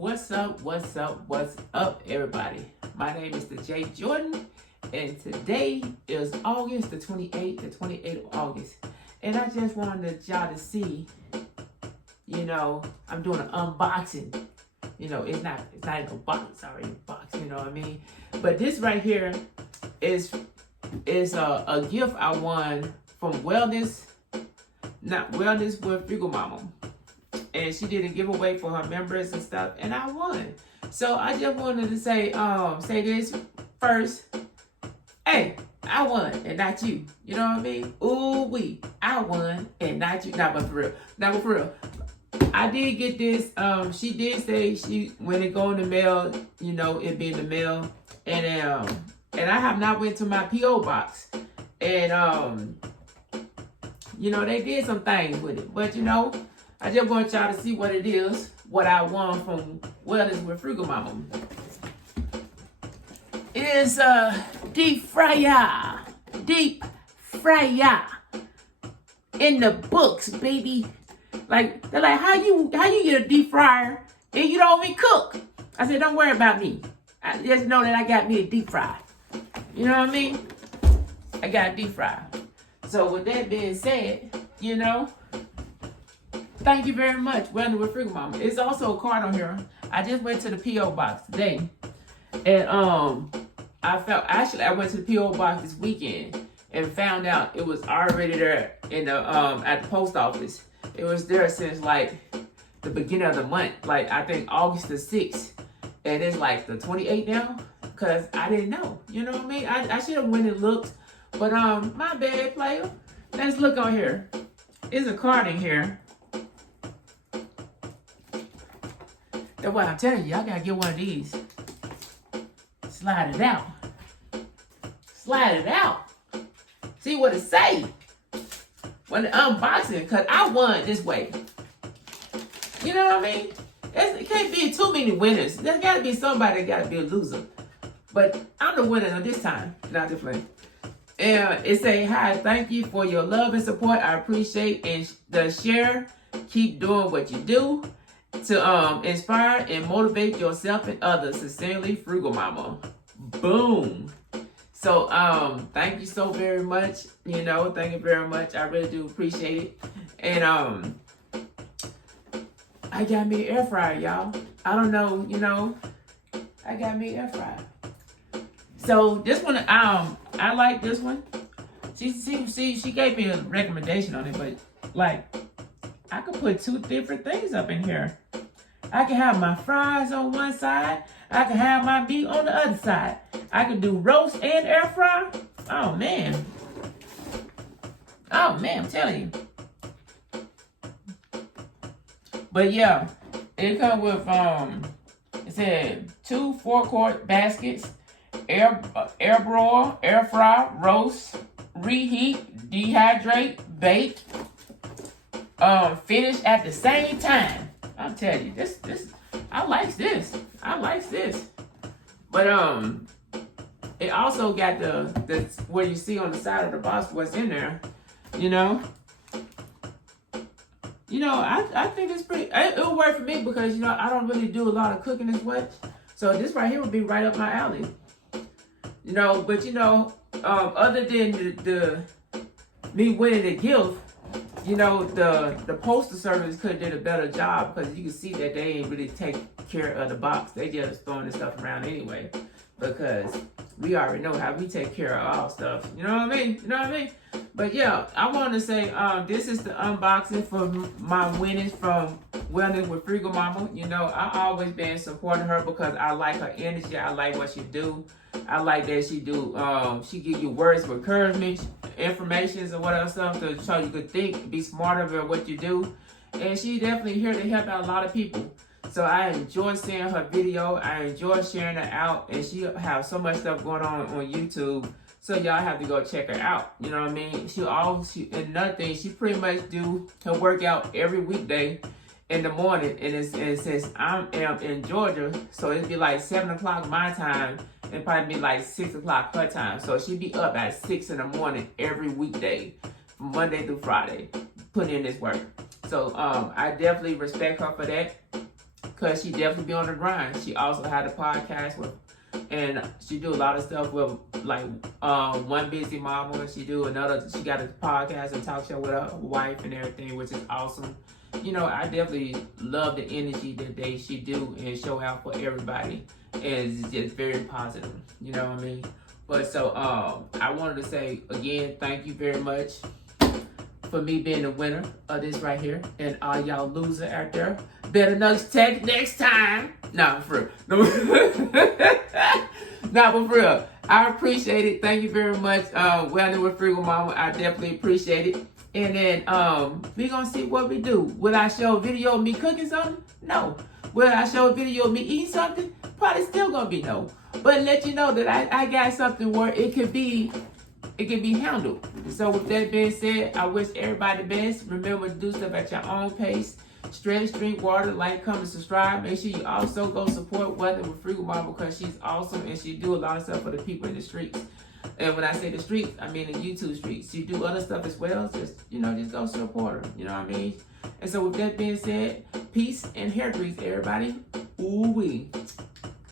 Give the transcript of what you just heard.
What's up, everybody? My name is TheJ Jordan, and today is August the 28th, of August. And I just wanted y'all to see, I'm doing an unboxing. It's not even a box, it's already a box, you know what I mean? But this right here is a gift I won from Wellness with FrugalMama. And she did a giveaway for her members and stuff, and I won. So I just wanted to say this first. Hey, I won and not you. You know what I mean? Ooh I won and not you. Not but for real. I did get this. She did say when it go in the mail, it be in the mail. And I have not went to my P.O. box. And they did some things with it. But I just want y'all to see what it is, what I won from Wellness with FrugalMama. It is a deep fryer. In the books, baby. Like, they're like, how you get a deep fryer and you don't even cook? I said, don't worry about me. I just know that I got me a deep fryer. You know what I mean? I got a deep fryer. So with that being said, thank you very much, Wellness with FrugalMama. It's also a card on here. I just went to the P.O. box today. And I went to the P.O. box this weekend and found out it was already there in the at the post office. It was there since like the beginning of the month, like I think August the 6th. And it's like the 28th now, because I didn't know. You know what I mean? I should have went and looked. But my bad, player. Let's look on here. There's a card in here. That's what I'm telling you. I gotta get one of these. Slide it out. See what it say when the unboxing, because I won this way. You know what I mean? It can't be too many winners. There's gotta be somebody that gotta be a loser. But I'm the winner this time. Not different. And it say, hi, thank you for your love and support. I appreciate the share. Keep doing what you do to inspire and motivate yourself and others. Sincerely, FrugalMama. Boom. So thank you so very much. Thank you very much. I really do appreciate it. And I got me an air fryer, y'all. I don't know, I got me an air fryer. So this one, I like this one. She gave me a recommendation on it, but like, I could put two different things up in here. I can have my fries on one side. I can have my meat on the other side. I can do roast and air fry. Oh man, I'm telling you. But yeah, it comes with it said 2 4-quart baskets, air broil, air fry, roast, reheat, dehydrate, bake, finish at the same time. I'm telling you, this I like this. But it also got the what you see on the side of the box, what's in there. I think it's pretty. It'll work for me because I don't really do a lot of cooking as much. So this right here would be right up my alley. But other than the me winning the gift, the postal service could have did a better job, because you can see that they ain't really take care of the box. They just throwing this stuff around anyway, because we already know how we take care of our stuff. You know what I mean? But yeah, I want to say this is the unboxing for my winnings from Wellness with FrugalMama. I always been supporting her because I like her energy. I like what she do. I like that she give you words of encouragement, information, and what else stuff to show you could think, be smarter about what you do. And she definitely here to help out a lot of people. So I enjoy seeing her video. I enjoy sharing her out. And she have so much stuff going on YouTube. So y'all have to go check her out. You know what I mean? Another thing, she pretty much do her workout every weekday in the morning. And since I am in Georgia, so it'd be like 7 o'clock my time. It'd probably be like 6 o'clock her time. So she'd be up at 6 in the morning every weekday, from Monday through Friday, putting in this work. So I definitely respect her for that. because she definitely be on the grind. She also had a podcast with, and she do a lot of stuff with like One Busy Mama. She got a podcast and talk show with her wife and everything, which is awesome. You know, I definitely love the energy that she do and show out for everybody. And it's just very positive. You know what I mean? But so I wanted to say again, thank you very much for me being the winner of this right here. And all y'all losers out there, better next time. Nah, for real. Nah, but for real. I appreciate it. Thank you very much. Wellness with FrugalMama. I definitely appreciate it. And then we gonna see what we do. Will I show a video of me cooking something? No. Will I show a video of me eating something? Probably still gonna be no. But let you know that I got something where it can be handled. So with that being said, I wish everybody the best. Remember to do stuff at your own pace. Stretch, drink water, like, comment, subscribe. Make sure you also go support Wellness with FrugalMama because she's awesome and she do a lot of stuff for the people in the streets. And when I say the streets, I mean the YouTube streets. She do other stuff as well. Just go support her. You know what I mean? And so with that being said, peace and hair grease, everybody. Ooh-wee.